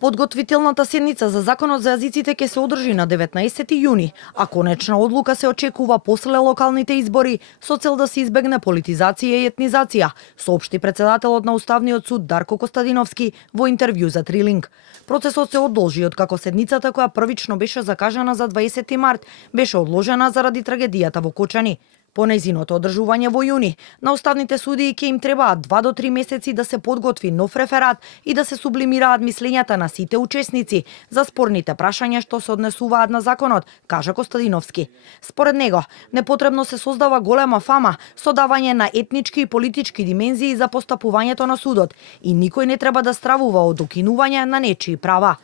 Подготвителната седница за Законот за јазиците ќе се одржи на 19 јуни, а конечна одлука се очекува после локалните избори со цел да се избегне политизација и етнизација, соопшти председателот на Уставниот суд Дарко Костадиновски во интервју за Трилинг. Процесот се одолжи откако седницата која првично беше закажана за 20 март беше одложена заради трагедијата во Кочани. По нејзиното одржување во јуни, на уставните судии ќе им требаат 2 до 3 месеци да се подготви нов реферат и да се сублимираат мислењата на сите учесници за спорните прашања што се однесуваат на законот, кажа Костадиновски. Според него, непотребно се создава голема фама со давање на етнички и политички димензии за постапувањето на судот и никој не треба да стравува од докинување на нечии права.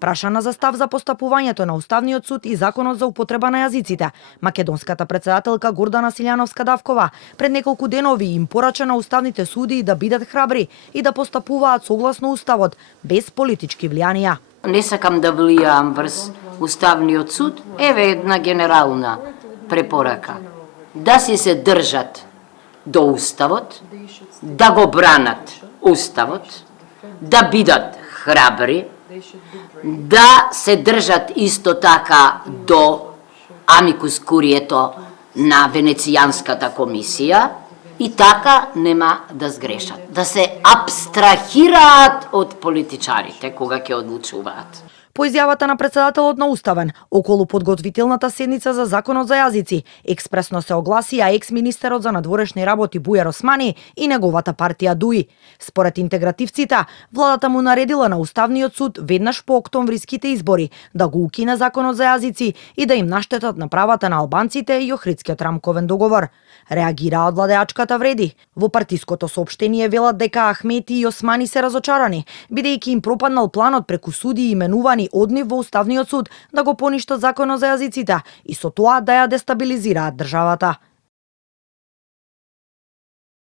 Прашана за став за постапувањето на Уставниот суд и Законот за употреба на јазиците, македонската председателка Гордана Силјановска-Давкова пред неколку денови им порача на уставните судии да бидат храбри и да постапуваат согласно Уставот, без политички влијанија. Не сакам да влијам врз Уставниот суд, еве една генерална препорака. Да се држат до Уставот, да го бранат Уставот, да бидат храбри, да се држат исто така до амикус курието на Венецијанската комисија и така нема да сгрешат. Да се абстрахираат од политичарите кога ќе одлучуваат. По изјавата на председателот на Уставен, околу подготвителната седница за Законот за јазици, експресно се огласија екс-министерот за надворешни работи Бујар Османи и неговата партија ДУИ. Според интегративците, владата му наредила на Уставниот суд веднаш по октомвриските избори да го укине Законот за јазици и да им наштетат на правата на албанците и Охридскиот рамковен договор. Реагираа од владеачката вреди. Во партиското соопштение велат дека Ахмети и Османи се разочарани, бидејќи им пропаднал планот преку судии именувани од нив во Уставниот суд да го поништат Законот за јазиците и со тоа да ја дестабилизираат државата.